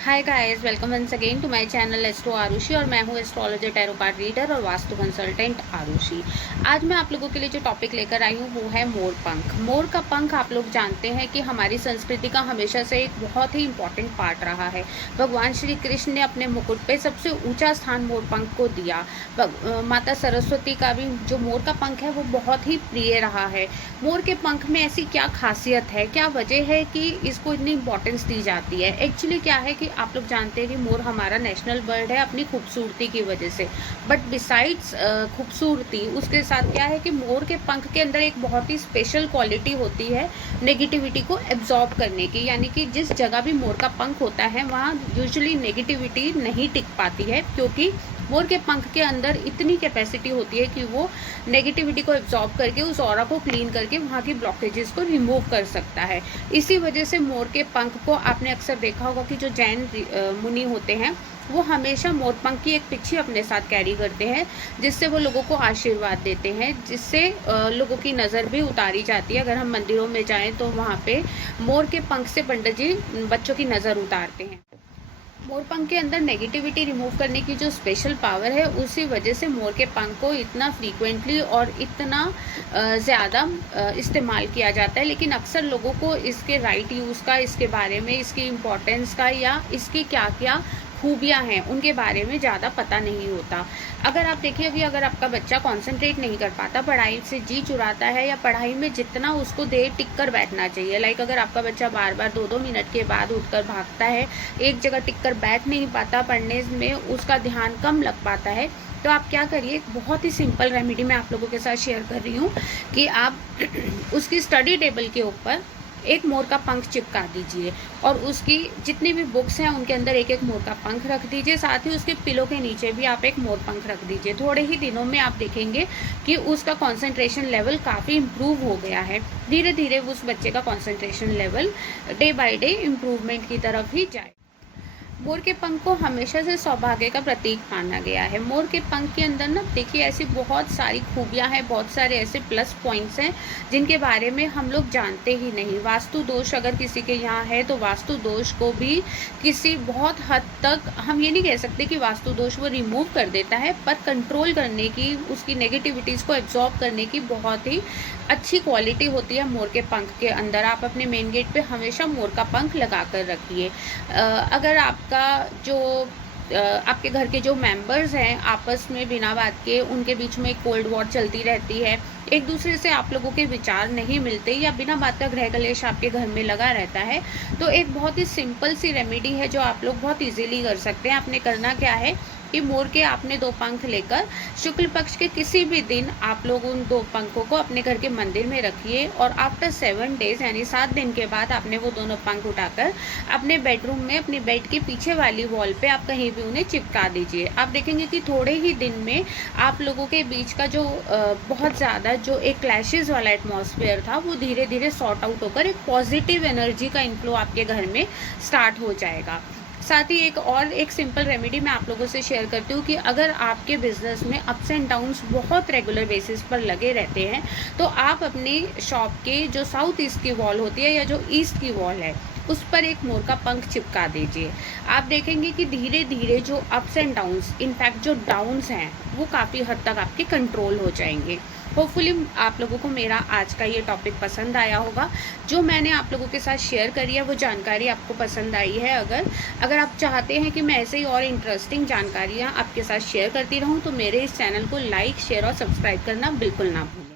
Hi guys, welcome once again to my channel astro Aarushi और मैं हूँ एस्ट्रोलॉजर टैरो कार्ड रीडर और vastu consultant Arushi. आज मैं आप लोगों के लिए जो टॉपिक लेकर आई हूँ वो है मोर पंख। मोर का पंख आप लोग जानते हैं कि हमारी संस्कृति का हमेशा से एक बहुत ही इम्पॉर्टेंट पार्ट रहा है। भगवान श्री कृष्ण ने अपने मुकुट पे सबसे ऊँचा स्थान मोर पंख को दिया। माता सरस्वती का भी जो मोर का पंख है वो बहुत ही प्रिय रहा है। मोर के पंख में ऐसी क्या खासियत है, क्या वजह है कि इसको इतनी इंपॉर्टेंस दी जाती है? एक्चुअली क्या है कि आप लोग जानते हैं कि मोर हमारा नेशनल बर्ड है अपनी खूबसूरती की वजह से। बट बिसाइड्स खूबसूरती, उसके साथ क्या है कि मोर के पंख के अंदर एक बहुत ही स्पेशल क्वालिटी होती है नेगेटिविटी को एब्जॉर्ब करने की। यानी कि जिस जगह भी मोर का पंख होता है वहाँ यूजुअली नेगेटिविटी नहीं टिक पाती है, क्योंकि मोर के पंख के अंदर इतनी कैपेसिटी होती है कि वो नेगेटिविटी को एब्जॉर्ब करके उस ऑरा को क्लीन करके वहाँ की ब्लॉकेजेस को रिमूव कर सकता है। इसी वजह से मोर के पंख को आपने अक्सर देखा होगा कि जो जैन मुनि होते हैं वो हमेशा मोर पंख की एक पिच्छी अपने साथ कैरी करते हैं, जिससे वो लोगों को आशीर्वाद देते हैं, जिससे लोगों की नज़र भी उतारी जाती है। अगर हम मंदिरों में जाएं तो वहाँ पे मोर के पंख से पंडित जी बच्चों की नज़र उतारते हैं। मोर पंख के अंदर नेगेटिविटी रिमूव करने की जो स्पेशल पावर है, उसी वजह से मोर के पंख को इतना फ्रीक्वेंटली और इतना ज़्यादा इस्तेमाल किया जाता है। लेकिन अक्सर लोगों को इसके राइट यूज़ का, इसके बारे में, इसकी इम्पोर्टेंस का या इसकी क्या क्या खूबियाँ हैं उनके बारे में ज़्यादा पता नहीं होता। अगर आप देखिए कि अगर आपका बच्चा कंसंट्रेट नहीं कर पाता, पढ़ाई से जी चुराता है, या पढ़ाई में जितना उसको देर टिक कर बैठना चाहिए, लाइक अगर आपका बच्चा बार बार 2-2 मिनट के बाद उठकर भागता है, एक जगह टिक कर बैठ नहीं पाता, पढ़ने में उसका ध्यान कम लग पाता है, तो आप क्या करिए, एक बहुत ही सिंपल रेमेडी मैं आप लोगों के साथ शेयर कर रही हूँ कि आप उसकी स्टडी टेबल के ऊपर एक मोर का पंख चिपका दीजिए और उसकी जितनी भी बुक्स हैं उनके अंदर एक एक मोर का पंख रख दीजिए। साथ ही उसके पिलो के नीचे भी आप एक मोर पंख रख दीजिए। थोड़े ही दिनों में आप देखेंगे कि उसका कंसंट्रेशन लेवल काफ़ी इम्प्रूव हो गया है। धीरे धीरे उस बच्चे का concentration level day by day improvement की तरफ ही जाए। मोर के पंख को हमेशा से सौभाग्य का प्रतीक माना गया है। मोर के पंख के अंदर ना देखिए ऐसी बहुत सारी खूबियां हैं, बहुत सारे ऐसे प्लस पॉइंट्स हैं जिनके बारे में हम लोग जानते ही नहीं। वास्तु दोष अगर किसी के यहाँ है तो वास्तु दोष को भी किसी बहुत हद तक, हम ये नहीं कह सकते कि वास्तु दोष वो रिमूव कर देता है, पर कंट्रोल करने की, उसकी नेगेटिविटीज़ को एब्जॉर्ब करने की बहुत ही अच्छी क्वालिटी होती है मोर के पंख के अंदर। आप अपने मेन गेट पे हमेशा मोर का पंख लगा कर रखिए। अगर आपका जो आपके घर के जो मेंबर्स हैं आपस में बिना बात के उनके बीच में कोल्ड वॉर चलती रहती है, एक दूसरे से आप लोगों के विचार नहीं मिलते, या बिना बात का गृह कलेश आपके घर में लगा रहता है, तो एक बहुत ही सिंपल सी रेमेडी है जो आप लोग बहुत इजीली कर सकते हैं। आपने करना क्या है कि मोर के आपने 2 पंख लेकर शुक्ल पक्ष के किसी भी दिन आप लोग उन 2 पंखों को अपने घर के मंदिर में रखिए और आफ्टर 7 डेज यानी 7 दिन के बाद आपने वो दोनों पंख उठाकर अपने बेडरूम में, अपने बेड के पीछे वाली वॉल पे आप कहीं भी उन्हें चिपका दीजिए। आप देखेंगे कि थोड़े ही दिन में आप लोगों के बीच का जो बहुत ज़्यादा जो एक क्लैशेस वाला एटमॉस्फेयर था वो धीरे धीरे सॉर्ट आउट होकर एक पॉजिटिव एनर्जी का इनफ्लो आपके घर में स्टार्ट हो जाएगा। साथ ही एक सिंपल रेमेडी मैं आप लोगों से शेयर करती हूँ कि अगर आपके बिजनेस में अप्स एंड डाउन्स बहुत रेगुलर बेसिस पर लगे रहते हैं, तो आप अपनी शॉप के जो साउथ ईस्ट की वॉल होती है या जो ईस्ट की वॉल है उस पर एक मोर का पंख चिपका दीजिए। आप देखेंगे कि धीरे धीरे जो अप्स एंड डाउन्स, इनफैक्ट जो डाउन्स हैं, वो काफ़ी हद तक आपके कंट्रोल हो जाएंगे। होपफुली आप लोगों को मेरा आज का ये टॉपिक पसंद आया होगा। जो मैंने आप लोगों के साथ शेयर करी है वो जानकारी आपको पसंद आई है। अगर आप चाहते हैं कि मैं ऐसे ही और इंटरेस्टिंग जानकारियाँ आपके साथ शेयर करती रहूँ तो मेरे इस चैनल को लाइक, शेयर और सब्सक्राइब करना बिल्कुल ना भूलें।